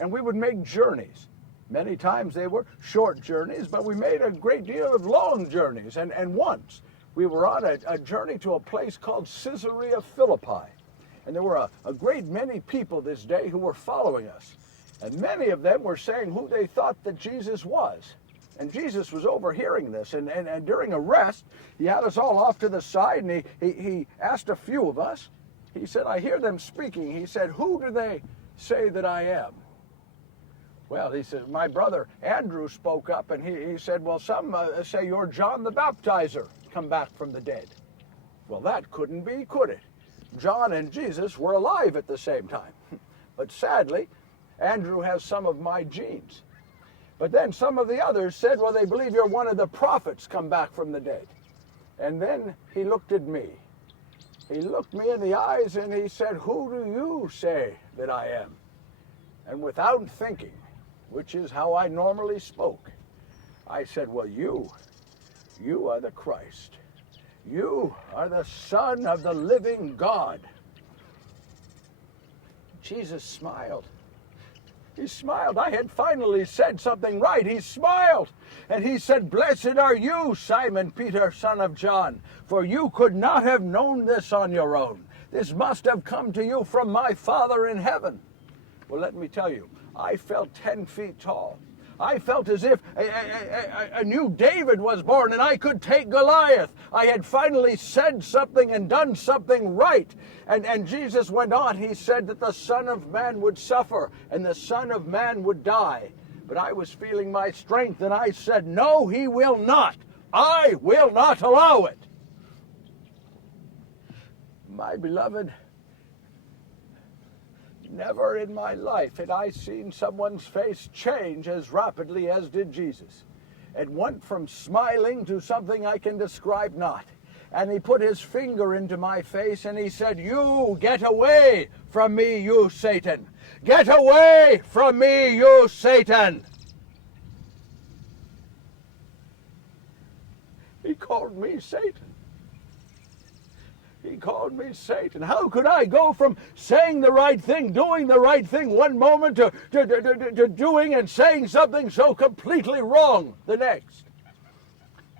and we would make journeys. Many times they were short journeys, but we made a great deal of long journeys. And once we were on a journey to a place called Caesarea Philippi. And there were a great many people this day who were following us. And many of them were saying who they thought that Jesus was. And Jesus was overhearing this. And during a rest, he had us all off to the side, and he asked a few of us. He said, I hear them speaking. He said, who do they say that I am? Well, he said, my brother Andrew spoke up, and he said, well, some say you're John the Baptizer, come back from the dead. Well, that couldn't be, could it? John and Jesus were alive at the same time. But sadly, Andrew has some of my genes. But then some of the others said, well, they believe you're one of the prophets come back from the dead. And then he looked at me. He looked me in the eyes and he said, who do you say that I am? And without thinking, which is how I normally spoke, I said, well, you are the Christ. You are the Son of the living God. Jesus smiled. He smiled. I had finally said something right. He smiled. And he said, blessed are you, Simon Peter, son of John, for you could not have known this on your own. This must have come to you from my Father in heaven. Well, let me tell you, I felt 10 feet tall. I felt as if a new David was born and I could take Goliath. I had finally said something and done something right. And Jesus went on. He said that the Son of Man would suffer and the Son of Man would die. But I was feeling my strength and I said, no, he will not. I will not allow it. My beloved, never in my life had I seen someone's face change as rapidly as did Jesus. It went from smiling to something I can describe not. And he put his finger into my face and he said, you get away from me, you Satan. Get away from me, you Satan. He called me Satan. He called me Satan. How could I go from saying the right thing, doing the right thing one moment to doing and saying something so completely wrong the next?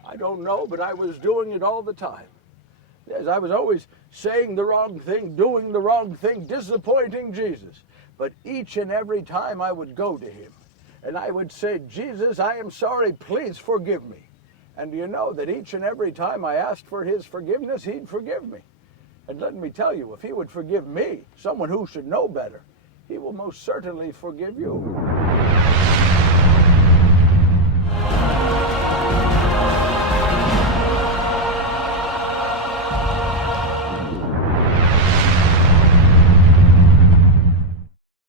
I don't know, but I was doing it all the time. Yes, I was always saying the wrong thing, doing the wrong thing, disappointing Jesus. But each and every time I would go to him and I would say, Jesus, I am sorry, please forgive me. And you know that each and every time I asked for his forgiveness, he'd forgive me. And let me tell you, if he would forgive me, someone who should know better, he will most certainly forgive you.